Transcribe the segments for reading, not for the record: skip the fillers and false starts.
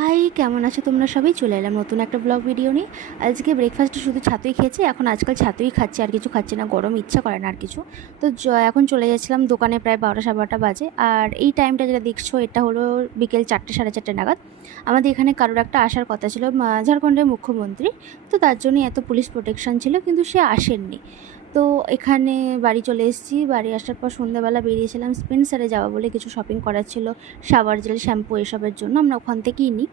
High, কেমন আছো তোমরা সবাই? চলে এলাম নতুন একটা ব্লগ ভিডিও নিয়ে। আজকে ব্রেকফাস্টে শুধু ছাতুই খেয়েছি, এখন আজকাল ছাতুই খাচ্ছি, আর কিছু খাচ্ছি না, গরম ইচ্ছা করে না আর কিছু। তো এখন চলে যাচ্ছিলাম দোকানে, প্রায় 12:30 বাজে। আর এই টাইমটা যেটা দেখছো এটা হলো বিকেল 4টে 4:30 নাগাদ। আমাদের এখানে কারোর একটা আসার কথা ছিল, ঝাড়খণ্ডের মুখ্যমন্ত্রী। তো তার জন্যই এত পুলিশ প্রোটেকশন ছিল, কিন্তু সে আসেননি। তো এখানে বাড়ি চলে এসেছি। বাড়ি আসার পর সন্ধ্যাবেলা বেরিয়েছিলাম স্পেন্সারে যাওয়া বলে, কিছু শপিং করার ছিল, শাওয়ার জেল, শ্যাম্পু এসবের জন্য। আমরা ওখান থেকেই নিই।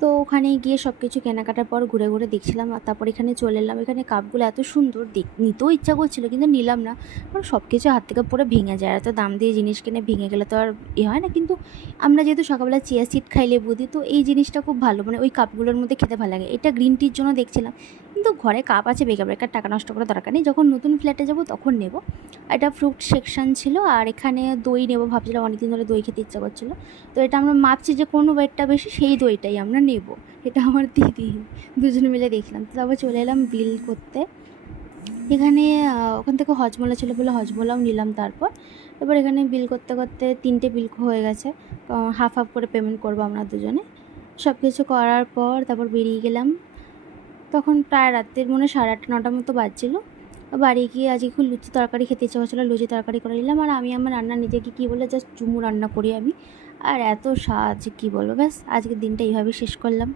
তো ওখানে গিয়ে সব কিছু কেনাকাটার পর ঘুরে ঘুরে দেখছিলাম, আর তারপর এখানে চলে এলাম। এখানে কাপগুলো এত সুন্দর, নিতেও ইচ্ছা করছিল কিন্তু নিলাম না, কারণ সব কিছু হাত থেকে পুরো ভেঙে যায়। এত দাম দিয়ে জিনিস কিনে ভেঙে গেলে তো আর হয় না। কিন্তু আমরা যেহেতু সকালবেলা চিয়া সিড খাই লেবু দিই, তো এই জিনিসটা খুব ভালো, মানে ওই কাপগুলোর মধ্যে খেতে ভালো লাগে। এটা গ্রিন টির জন্য দেখছিলাম, কিন্তু ঘরে কাপ আছে, বেকার বেকার টাকা নষ্ট করার দরকার নেই, যখন নতুন ফ্ল্যাটে যাব তখন নেব। এটা ফ্রুট সেকশন ছিল, আর এখানে দই নেব ভাবছিলাম, অনেকদিন ধরে দই খেতে ইচ্ছা করছিলো। তো এটা আমরা মাপছি যে কোন ওয়েটটা বেশি, সেই দইটাই আমরা নেব। এটা আমার দিদি, দুজনে মিলে দেখলাম। তো তারপর চলে এলাম বিল করতে। এখানে ওখান থেকে হজমোলা ছিল বলে হজমোলাও নিলাম। তারপর এবার এখানে বিল করতে করতে 3টে বিল হয়ে গেছে। হাফ হাফ করে পেমেন্ট করবো আমরা দুজনে। সব কিছু করার পর তারপর বেরিয়ে গেলাম। তখন প্রায় রাত্রির 8:30 9টার মতো বাজছিলো। বাড়ি গিয়ে আজকে খুব লুচি তরকারি খেতে ইচ্ছা করছিলো, লুচি তরকারি করে নিলাম। আর আমি আমার রান্না নিজেকে কী বলে জাস্ট চুমু রান্না করি আমি, আর এত স্বাদ যে কী বলবো। ব্যাস আজকের দিনটা এইভাবেই শেষ করলাম।